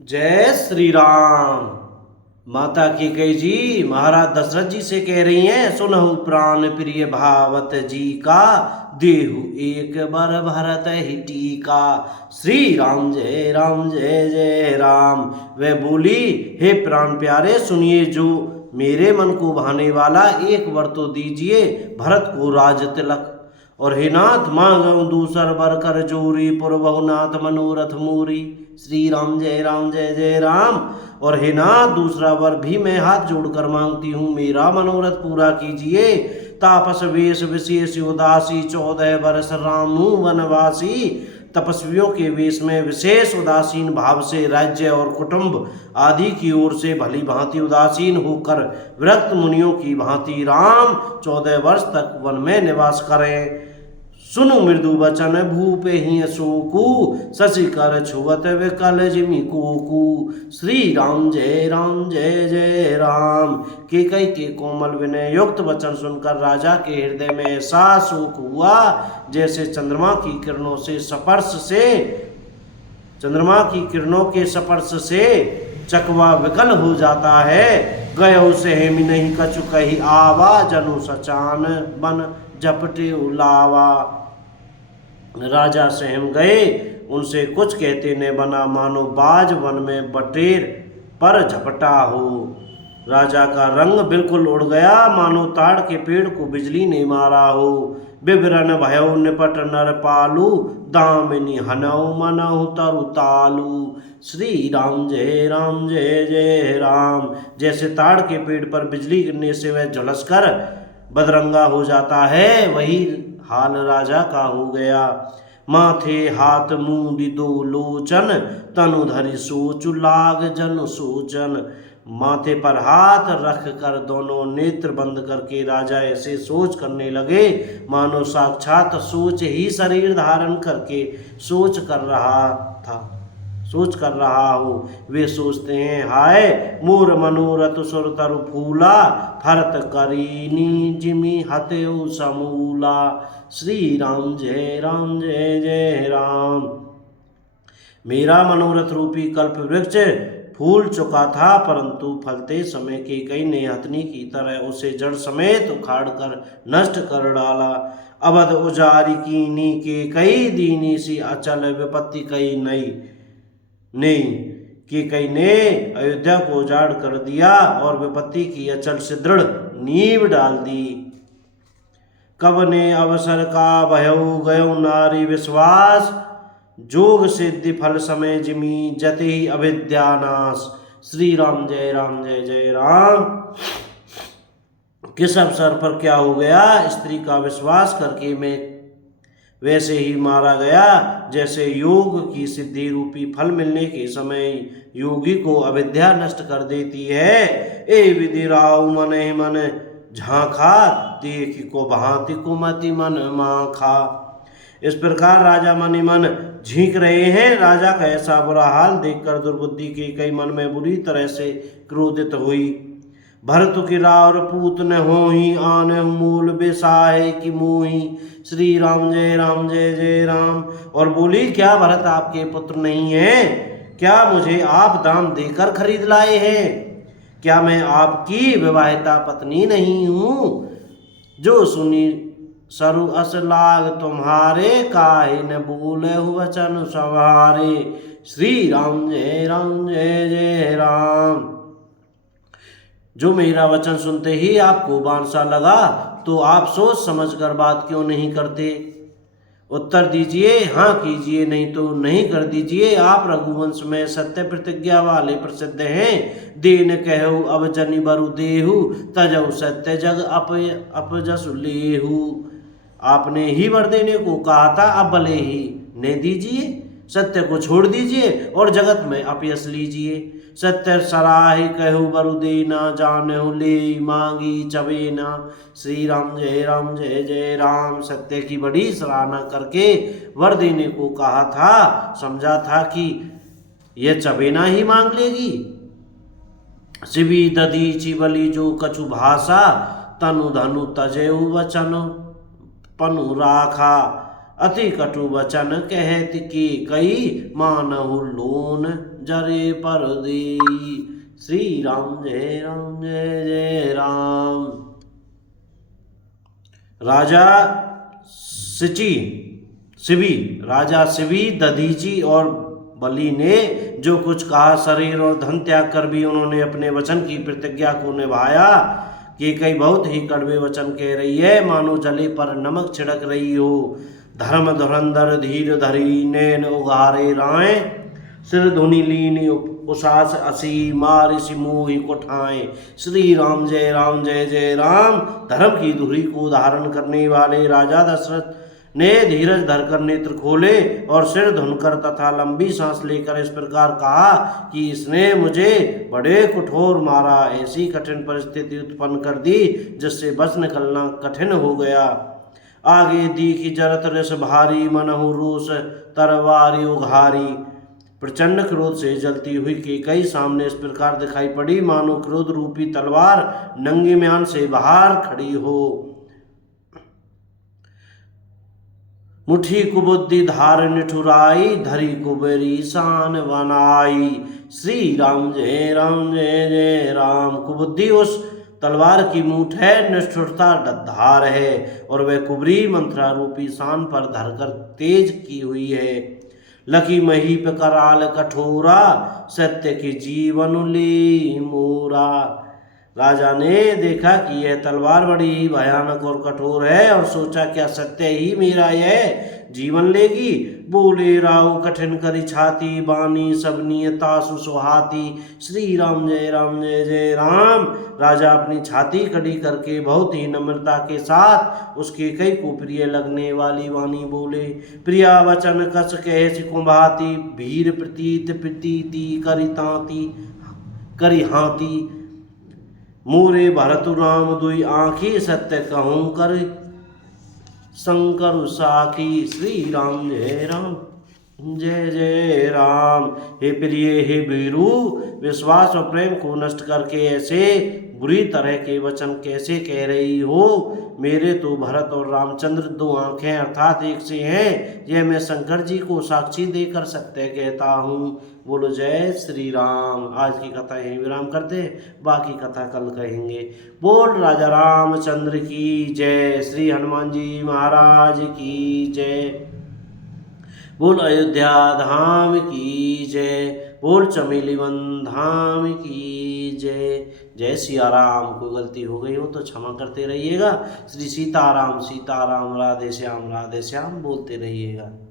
जय श्री राम। माता कैकेयी जी महाराज दशरथ जी से कह रही हैं, सुनहु प्राण प्रिय भावत जी का, देहु एक बार भरत ही टीका। श्री राम जय जय राम। वह बोली, हे प्राण प्यारे, सुनिए जो मेरे मन को भाने वाला एक वर तो दीजिए, भरत को राज तिलक। और हे नाथ मांगऊं दूसर बर कर जोरी, पुर बहुनाथ मनोरथ मोरी। श्री राम जय जय राम। और हे नाथ दूसरा वर भी मैं हाथ जोड़कर मांगती हूँ, मेरा मनोरथ पूरा कीजिए। तापस वेश विशेष उदासी, 14 वर्ष रामू वनवासी। तपस्वियों के वेश में विशेष उदासीन भाव से राज्य और कुटुंब आदि की ओर से भली भांति उदासीन होकर विरक्त मुनियों की भांति राम 14 वर्ष तक वन में निवास करें। सुनु मृदु वचन भूपे ही शोकु, शशि कर छुवत विकल जिमि कोकु। श्री राम जय जय राम। कैकेयी के कोमल विनय युक्त वचन सुनकर राजा के हृदय में ऐसा शोक हुआ जैसे चंद्रमा की किरणों के स्पर्श से चकवा विकल हो जाता है। गयो सेहमी नहीं कछु कही आवा, जनु सचान बन झपटे उलावा। राजा सहम गए, उनसे कुछ कहते न बना, मानो बाज वन में बटेर पर झपटा हो। राजा का रंग बिल्कुल उड़ गया, मानो ताड़ के पेड़ को बिजली ने मारा हो। बिबरन भयो निपट नर पालू, दामिनी हनऊ मनऊ तरु तालू। श्री राम जय जय राम। जैसे ताड़ के पेड़ पर बिजली गिरने से वह झुलसकर बदरंगा हो जाता है, वही हाल राजा का हो गया। माथे हाथ मूंदी दो लोचन, तनु धरि सोचु लाग जन सोचन। माथे पर हाथ रख कर दोनों नेत्र बंद करके राजा ऐसे सोच करने लगे मानो साक्षात सोच ही शरीर धारण करके सोच कर रहा हो। वे सोचते हैं, हाय मोर मनोरथ सुर तरु फूला, भरत करीनी जिमि हतेउ समूला। श्री राम जय जय राम। मेरा मनोरथ रूपी कल्प वृक्ष फूल चुका था, परंतु फलते समय कैकेयी ने हथनी की तरह उसे जड़ समेत उखाड़ कर नष्ट कर डाला। अवध उजारी कीनी कैकेयी, दीनी सी अचल विपत्ति कई नहीं। कैकेयी ने अयोध्या को उजाड़ कर दिया और विपत्ति की अचल से दृढ़ नींव डाल दी। कब ने अवसर का भयउ गयो नारी विश्वास, जोग सिद्धि फल समय जिमि जते ही अविद्या नाश। श्री राम जय जय राम। किस अवसर पर क्या हो गया? स्त्री का विश्वास करके मैं वैसे ही मारा गया जैसे योग की सिद्धि रूपी फल मिलने के समय योगी को अविद्या नष्ट कर देती है। ए विधि राव मन ही मन झांखा, देख को भांति कुमति मन माखा। इस प्रकार राजा मन ही मन झींक रहे हैं। राजा का ऐसा बुरा हाल देखकर दुर्बुद्धि कैकेयी मन में बुरी तरह से क्रोधित हुई। भरत की रावर पूत न होही, आन मूल बेसाहे की मोही। श्री राम जय जय राम। और बोली, क्या भरत आपके पुत्र नहीं है? क्या मुझे आप दाम देकर खरीद लाए हैं? क्या मैं आपकी विवाहिता पत्नी नहीं हूँ? जो सुनी सरु अस लाग तुम्हारे, काहे न बोले वचन सवारे। श्री राम जय जय राम। जो मेरा वचन सुनते ही आपको बाण सा लगा, तो आप सोच समझ कर बात क्यों नहीं करते? उत्तर दीजिए, हाँ कीजिए, नहीं तो नहीं कर दीजिए। आप रघुवंश में सत्य प्रतिज्ञा वाले प्रसिद्ध हैं। देन कहु अब जनि बरु देहु, तजौ सत्य जग अपजसु लेहु। आपने ही वर देने को कहा था, अब भले ही ने दीजिए। सत्य को छोड़ दीजिए और जगत में अपयश लीजिए। सत्य सराहि कहु बरु देना, जानहु ले मांगी चबेना। श्री राम जय जय राम। सत्य की बड़ी सराहना करके वर देने को कहा था, समझा था कि यह चबेना ही मांग लेगी। शिवी दधीचि बलि जो कछु भाषा, तनु धनु तजेउ वचन पनु राखा। अति कटु वचन कहत कैकेयी, मानहु लोन जरे पर देई। श्री राम जय जय राम। राजा शिवी दधीची और बलि ने जो कुछ कहा, शरीर और धन त्याग कर भी उन्होंने अपने वचन की प्रतिज्ञा को निभाया। कि कई बहुत ही कड़वे वचन कह रही है, मानो जले पर नमक छिड़क रही हो। धर्म धुरंधर धीर धरी नैन उघारे राय, सिर धुनि लीन उसास असी मारिस मोहि कुठाए। श्री राम जय जय राम। धर्म की धुरी को धारण करने वाले राजा दशरथ ने धीरज धरकर नेत्र खोले और सिर धुनकर तथा लंबी सांस लेकर इस प्रकार कहा कि इसने मुझे बड़े कठोर मारा, ऐसी कठिन परिस्थिति उत्पन्न कर दी जिससे बच निकलना कठिन हो गया। आगे दीखी जरत रस भारी, मनहु रोष तरवारी उघारी। प्रचंड क्रोध से जलती हुई कैकेयी सामने इस प्रकार दिखाई पड़ी, मानो क्रोध रूपी तलवार नंगे म्यान से बाहर खड़ी हो। मुठी कुबुद्धि धार निठुराई, धरी कुबेरी शान बनाई। श्री राम जय जय राम। कुबुद्धि उस तलवार की मूठ है, निष्ठुरता धार है, और वह कुबरी मंत्रा रूपी शान पर धरकर तेज की हुई है। लकी महीप कराल कठोरा, सत्य के जीवन ली मोरा। राजा ने देखा कि यह तलवार बड़ी ही भयानक और कठोर है और सोचा क्या सत्य ही मेरा यह जीवन लेगी। बोले राव कठिन करी छाती, बानी सबनीयता सुसुहाती। श्री राम जय जय राम। राजा अपनी छाती कड़ी करके बहुत ही नम्रता के साथ उसके कई को प्रिय लगने वाली वाणी बोले। प्रिया वचन कस कह कुंभाती, भीर प्रतीत प्रतीति करी हाथी। मोरे भरत राम दुई आँखी, सत्य कहूँ कर शंकर साखी। श्री राम जय जय राम। हे प्रिय हे वीरू, विश्वास और प्रेम को नष्ट करके ऐसे बुरी तरह के वचन कैसे कह रही हो। मेरे तो भरत और रामचंद्र दो आंखें अर्थात एक से हैं, यह मैं शंकर जी को साक्षी देकर सत्य कहता हूँ। बोलो जय श्री राम। आज की कथा यहीं विराम करते, बाकी कथा कल कहेंगे। बोल राजा रामचंद्र की जय, श्री हनुमान जी महाराज की जय। बोल अयोध्या धाम की जय, बोल चमेली वन धाम की जय। जय सिया राम। कोई गलती हो गई हो तो क्षमा करते रहिएगा। श्री सीताराम राधे श्याम बोलते रहिएगा।